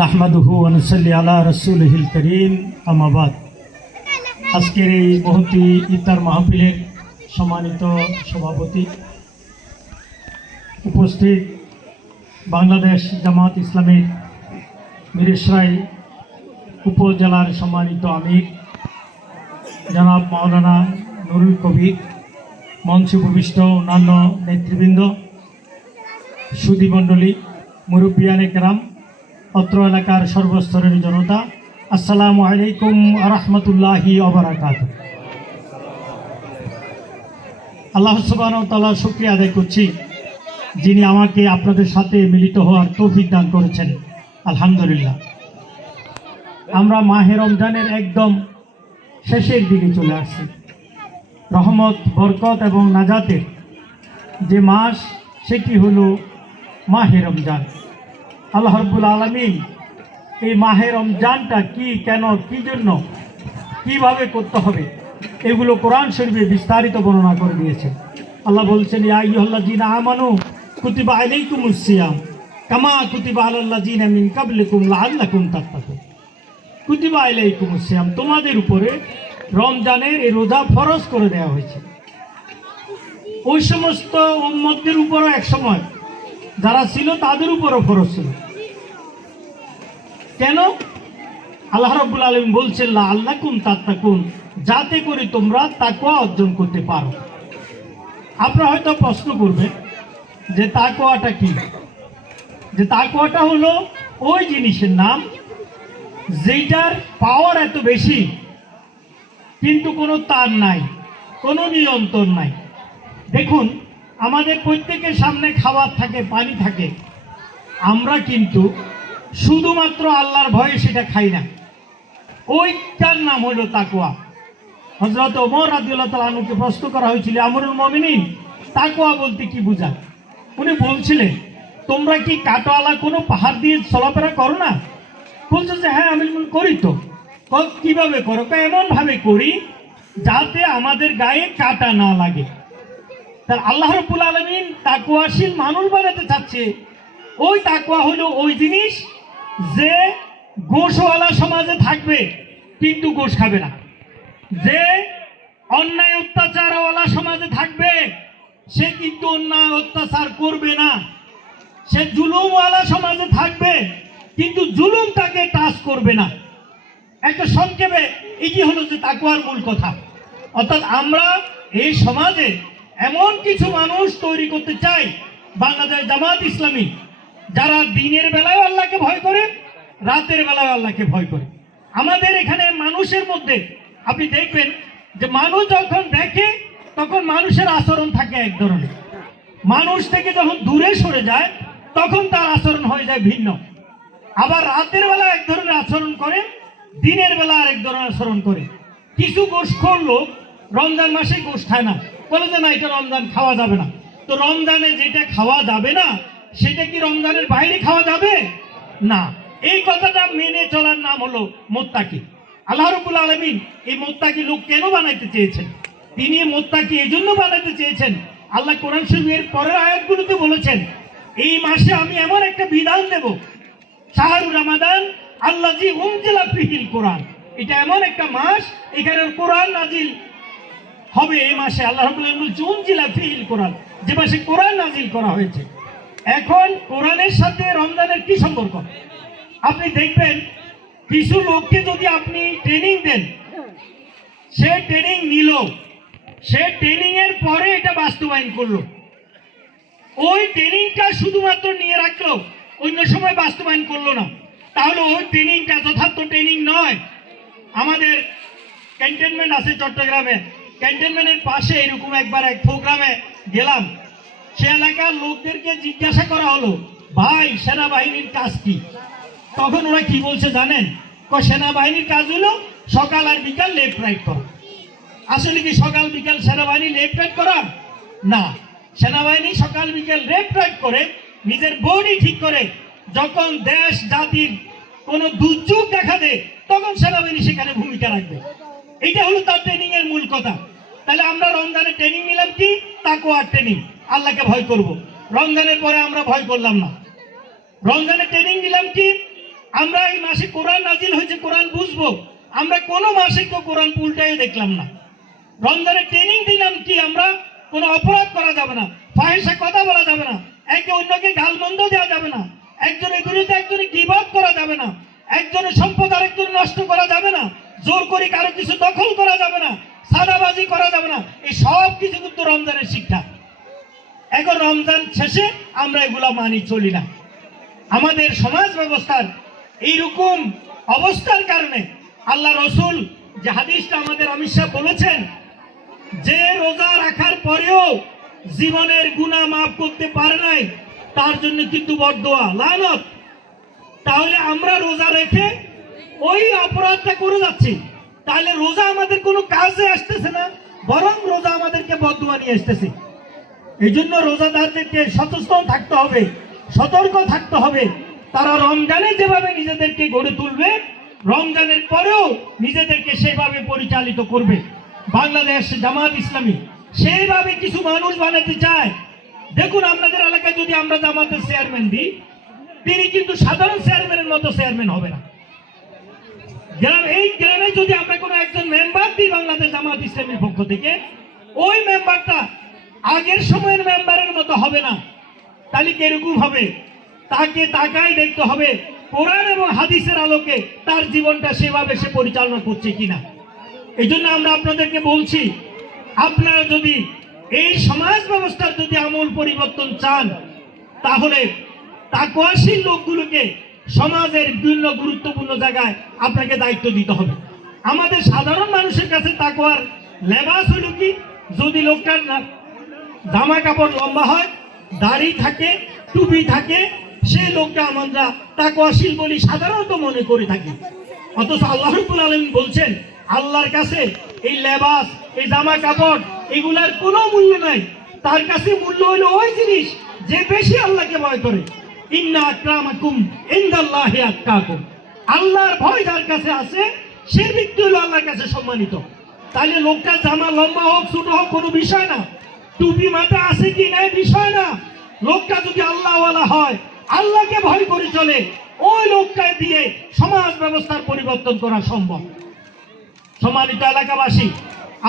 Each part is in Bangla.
নাহমাদুহু ওয়া নুসাল্লি আলা রাসূলিহিল কারীম, আম্মা বাদ। আজকের এই মহতী ইফতার মাহফিলের সম্মানিত সভাপতি, উপস্থিত বাংলাদেশ জামাত ইসলামের মিরসরাই উপজেলার সম্মানিত আমির জনাব মাওলানা নুরুল কবির, মঞ্চে উপবিষ্ট অন্যান্য নেতৃবৃন্দ, সুধীমণ্ডলী, মুরব্বিয়ানে কেরাম, অত্র এলাকার সর্বস্তরের জনতা, আসসালামু আলাইকুম ওয়া রাহমাতুল্লাহি ওয়া বারাকাতুহু। আল্লাহ সুবহানাহু ওয়া তাআলার শুকরিয়া আদায় করছি, যিনি আমাকে আপনাদের সাথে মিলিত হওয়ার তৌফিক দান করেছেন। আলহামদুলিল্লাহ। আমরা মাহে রমজানের একদম শেষের দিকে চলে আসছি। রহমত, বরকত এবং নাজাতের যে মাস, সেটি হলো মাহে রমজান। আল্লাহ রাব্বুল আলামিন এই মাহে রমজানটা কি, কেন, কি জন্য, কিভাবে করতে হবে, এগুলো কোরআন শরীফে বিস্তারিত বর্ণনা করে দিয়েছেন। আল্লাহ বলছেন, ইয়া আইয়ুহাল্লাযীনা আমানু কুতিবা আলাইকুমুস সিয়াম কামা কুতিবা আলাল্লাযীনা মিন ক্বাবলিকুম লাআল্লাকুম তাত্তাকুন। কুতিবা আলাইকুমুস সিয়াম, তোমাদের উপরে রমজানের এই রোজা ফরজ করে দেওয়া হয়েছে। ওই সমস্ত উম্মতদের উপরও এক সময় যারা ছিল তাদের উপরও ফরজ ছিল। কেন? আল্লাহ রাব্বুল আলামিন বলছেন লাআল্লাকুম তাত্তাকুন, যাতে করে তোমরা তাকওয়া অর্জন করতে পারো। আপনারা হয়তো প্রশ্ন করবেন যে তাকওয়াটা কি? যে তাকওয়াটা হলো ওই জিনিসের নাম যেটার পাওয়ার এত বেশি কিন্তু কোনো তার নাই, কোনো নিয়ন্ত্রণ নাই। দেখুন, আমাদের প্রত্যেকের সামনে খাবার থাকে, পানি থাকে, আমরা কিন্তু শুধুমাত্র আল্লাহর ভয়ে সেটা খাই না। ওইটার নাম হলো তাকওয়া। হযরত ওমর রাদিয়াল্লাহু তাআলা আনহুকে প্রশ্ন করা হয়েছিল, আমরুল মুমিনিন, তাকওয়া বলতে কি বোঝায়? উনি বলছিলেন, তোমরা কি কাঁটাওয়ালা কোনো পাহাড় দিয়ে চলাফেরা করো না? বলছে যে হ্যাঁ, আমি করি। তো কিভাবে করো? এমনভাবে করি যাতে আমাদের গায়ে কাঁটা না লাগে। তার আল্লাহ রাব্বুল আলামিন তাকওয়াশীল মানুষ বানাতে চাচ্ছে। ওই তাকওয়া হলো ওই জিনিস যে গোশওয়ালা সমাজে থাকবে কিন্তু গোশ খাবে না, যে অন্যায় অত্যাচারওয়ালা সমাজে থাকবে সে কিন্তু অন্যায় অত্যাচার করবে না, সে জুলুমওয়ালা সমাজে থাকবে কিন্তু জুলুম তাকে টাচ করবে না। একটা সংক্ষেপে এটি হলো যে তাকওয়ার মূল কথা। অর্থাৎ আমরা এই সমাজে এমন কিছু মানুষ তৈরি করতে চাই, বাংলাদেশ জামাত ইসলামী, যারা দিনের বেলায় আল্লাহকে ভয় করে, রাতের বেলায় আল্লাহকে ভয় করে। আমাদের এখানে মানুষের মধ্যে আপনি দেখবেন যে মানুষ যখন দেখে তখন মানুষের আচরণ থাকে এক ধরনের, মানুষ থেকে যখন দূরে সরে যায় তখন তার আচরণ হয়ে যায় ভিন্ন। আবার রাতের বেলা এক ধরনের আচরণ করে, দিনের বেলা আরেক ধরনের আচরণ করে। কিছু গোশখোর লোক রমজান মাসে গোশ খায় না, বলে যে না, এটা রমজান খাওয়া যাবে না। তো রমজানে যেটা খাওয়া যাবে না সেটা কি রমজানের বাইরে খাওয়া যাবে না? এই কথাটা মেনে চলার নাম হলো মুত্তাকি। আল্লাহ রাব্বুল আলামিন এই মুত্তাকি লোক কেন বানাইতে চেয়েছেন? তিনি মুত্তাকি এই জন্য বানাইতে চেয়েছেন, আল্লাহ কোরআন শরীফের পরের আয়াতগুলোতে বলেছেন, এই মাসে আমি এমন একটা বিধান দেব, শাহরুর রমাদান আল্লাযী উনজিলা ফীহিল কোরআন। এটা এমন একটা মাস, এখানে কোরআন নাজিল হবে। এই মাসে আল্লাহ রাব্বুল আলামিন বলছেন উনজিলা ফীহিল কোরআন, যে মাসে কোরআন নাজিল করা হয়েছে। এখন কোরআনের সাথে রমজানের কি সম্পর্ক? আপনি দেখবেন কিছু লোককে যদি আপনি ট্রেনিং দেন, সে ট্রেনিং নিল, সে ট্রেনিং এর পরে এটা বাস্তবায়ন করলো, ওই ট্রেনিংটা শুধুমাত্র নিয়ে রাখলো, অন্য সময় বাস্তবায়ন করলো না, তাহলে ওই ট্রেনিংটা যথার্থ ট্রেনিং নয়। আমাদের ক্যান্টনমেন্ট আছে চট্টগ্রামে, ক্যান্টনমেন্টের পাশে এরকম একবার এক প্রোগ্রামে গেলাম। সে এলাকার লোকদেরকে জিজ্ঞাসা করা হলো, ভাই সেনাবাহিনীর কাজ কি? তখন ওরা কি বলছে জানেন? সেনাবাহিনীর কাজ হলো সকাল আর বিকাল লেফট রাইট করা। আসলে কি সকাল বিকাল সেনাবাহিনী লেফট রাইট করা? না, সেনাবাহিনী সকাল বিকাল লেফট রাইট করে নিজের বডি ঠিক করে, যখন দেশ জাতির কোনো দুর্যোগ দেখা দেয় তখন সেনাবাহিনী সেখানে ভূমিকা রাখবে। এটা হলো তার ট্রেনিং এর মূল কথা। তাহলে আমরা রমজানের ট্রেনিং নিলাম কি? তাকওয়ার ট্রেনিং, আল্লাহকে ভয় করব। রমজানের পরে আমরা ভয় করলাম না। রমজানের ট্রেনিং নিলাম কি? আমরা এই মাসে কোরআন নাজিল হয়েছে, কোরআন বুঝবো, আমরা কোনো মাসে তো কোরআন উল্টাই দেখলাম না। রমজানের ট্রেনিং দিলাম কি, আমরা কোনো অপরাধ করা যাবে না, ফাহিশা কথা বলা যাবে না, একে অন্যকে গালমন্দ দেওয়া যাবে না, একজনের বিরুদ্ধে একজনের গীবত করা যাবে না, একজনের সম্পদ আরেকজন নষ্ট করা যাবে না, জোর করে কারো কিছু দখল করা যাবে না, সাদাবাজি করা যাবে না। এই সব কিছু কিন্তু রমজানের শিক্ষা। এখন রমজান শেষে আমরা এগুলা মানি চলি না। আমাদের সমাজ ব্যবস্থার এইরকম অবস্থার কারণে আল্লাহ রসুল যে হাদিসটা আমাদের অমিত শাহ বলেছেন, যে রোজা রাখার পরেও জীবনের গুনাহ মাফ করতে পারে নাই, তার জন্য কিন্তু বদদোয়া, লানত। তাহলে আমরা রোজা রেখে ওই অপরাধটা করে যাচ্ছি, তাহলে রোজা আমাদের কোনো কাজে আসতেছে না, বরং রোজা আমাদেরকে বদদোয়া নিয়ে আসতেছে। এই জন্য রোজাদারদেরকে সচেতন থাকতে হবে, সতর্ক থাকতে হবে। তারা রমজানে যেভাবে নিজেদেরকে গড়ে তুলবে, রমজানের পরেও নিজেদেরকে সেভাবে পরিচালিত করবে। বাংলাদেশ জামাত ইসলামী সেইভাবে কিছু মানুষ বানাতে চায়। দেখুন, আপনাদের এলাকায় যদি আমরা জামাতের চেয়ারম্যান দিই, তিনি কিন্তু সাধারণ চেয়ারম্যানের মতো চেয়ারম্যান হবে না। এই গ্রামে যদি আমরা কোনো একজন মেম্বার দিই বাংলাদেশ জামাত ইসলামীর পক্ষ থেকে, ওই মেম্বারটা আগের সময়ের মেম্বারের মতো হবে না। তাহলে কিরকম হবে? তাকে তাকাই দেখতে হবে কোরআন এবং হাদিসের আলোকে তার জীবনটা সেভাবে সে পরিচালনা করছে কিনা। এই জন্য আমরা আপনাদেরকে বলছি, আপনারা যদি এই সমাজ ব্যবস্থার যদি আমূল পরিবর্তন চান, তাহলে তাকওয়াশীল লোকগুলোকে সমাজের বিভিন্ন গুরুত্বপূর্ণ জায়গায় আপনাকে দায়িত্ব দিতে হবে। আমাদের সাধারণ মানুষের কাছে তাকওয়ার লেবাস হলো কি, যদি লোকটার জামা কাপড় লম্বা হয়, দাড়ি থাকে, টুপি থাকে, সেই লোকটা আমরা তাকওয়াশীল বলি সাধারণত মনে করে থাকি। অথচ আল্লাহ রাব্বুল আলামিন বলছেন, আল্লাহর কাছে এই লেবাস, এই জামা কাপড়, এগুলার কোনো মূল্য নাই। তার কাছে মূল্য হলো ওই জিনিস যে বেশি আল্লাহকে ভয় করে। ইন্না আকরামাকুম ইনদাল্লাহি আতকাকুম। আল্লাহর ভয় যার কাছে আছে, সে ব্যক্তি হলো আল্লাহর কাছে সম্মানিত। তাহলে লোকটা জামা লম্বা হোক ছোট হোক কোনো বিষয় না, টুপি মাথা আছে কি নাই বিষয় না, লোকটা যদি আল্লাহওয়ালা হয়, আল্লাহকে ভয় করে চলে, ওই লোকটা দিয়ে সমাজ ব্যবস্থার পরিবর্তন করা সম্ভব। সম্মানিত এলাকাবাসী,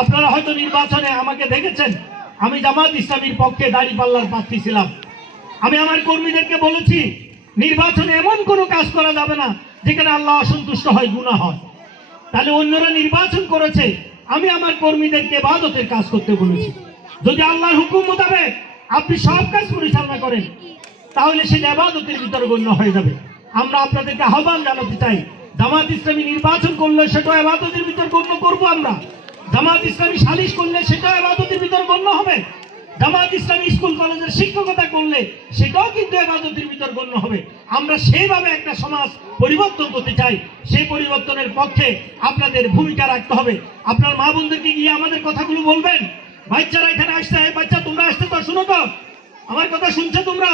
আপনারা হয়তো নির্বাচনে আমাকে দেখেছেন, আমি জামাত ইসলামীর পক্ষে দাঁড়িপাল্লার প্রার্থী ছিলাম। আমি আমার কর্মীদেরকে বলেছি, নির্বাচনে এমন কোনো কাজ করা যাবে না যেখানে আল্লাহ অসন্তুষ্ট হয়, গুনাহ হয়। তাহলে অন্যরা নির্বাচন করেছে, আমি আমার কর্মীদেরকে ইবাদতের কাজ করতে বলেছি। যদি আল্লাহর হুকুম মোতাবেক আপনি সব কাজ পরিচালনা করেন, তাহলে সেটা ইবাদতের ভিতরে গণ্য হয়ে যাবে। আমরা আপনাদেরকে আহ্বান জানাতে চাই, জামাত ইসলামী নির্বাচন করলে সেটা ইবাদতের ভিতর গণ্য করবো আমরা। জামাত ইসলামী সালিশ করলে সেটা ইবাদতের ভিতর গণ্য হবে। জামাত ইসলামী স্কুল কলেজের শিক্ষকতা করলে সেটাও কিন্তু ইবাদতের ভিতর গণ্য হবে। আমরা সেইভাবে একটা সমাজ পরিবর্তন করতে চাই। সেই পরিবর্তনের পক্ষে আপনাদের ভূমিকা রাখতে হবে। আপনার মা বোনদেরকে গিয়ে আমাদের কথাগুলো বলবেন। বাচ্চারা এখানে আসছে, বাচ্চা তোমরা আসতে তো, শুনো তো, আমার কথা শুনছো তোমরা?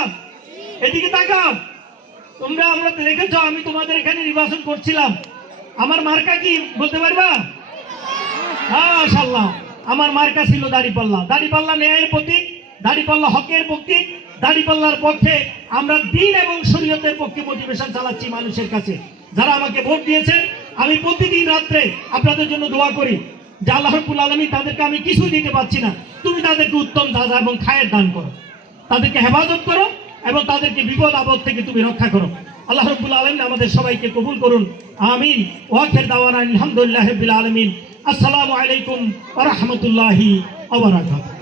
এদিকে তাকাও। তোমরা, আমরা দেখেছ আমি তোমাদের এখানে নির্বাচন করছিলাম, আমার মার্কা কি বলতে পারবা? মাশাআল্লাহ, আমার মার্কা ছিল দাড়িপাল্লা। দাড়িপাল্লা ন্যায়ের প্রতীক, দাড়িপাল্লা হকের প্রতীক। দাড়িপাল্লার পক্ষে আমরা দ্বীন এবং শরীয়তের পক্ষে মোটিভেশন চালাচ্ছি মানুষের কাছে। যারা আমাকে ভোট দিয়েছেন, আমি প্রতিদিন রাত্রে আপনাদের জন্য দোয়া করি যে আল্লাহ রাব্বুল আলামিন, তাদেরকে আমি কিছুই দিতে পারছি না, তুমি তাদেরকে উত্তম দাদা এবং খায়ের দান করো, তাদেরকে হেফাজত করো এবং তাদেরকে বিপদ আপদ থেকে তুমি রক্ষা করো। আল্লাহ রাব্বুল আলামিন আমাদের সবাইকে কবুল করুন, আমিন। ওয়া আখির দাওয়ানা আলহামদুলিল্লাহি রাব্বিল আলামিন। আসসালামু আলাইকুম ওয়া রাহমাতুল্লাহি ওয়া বারাকাতুহু।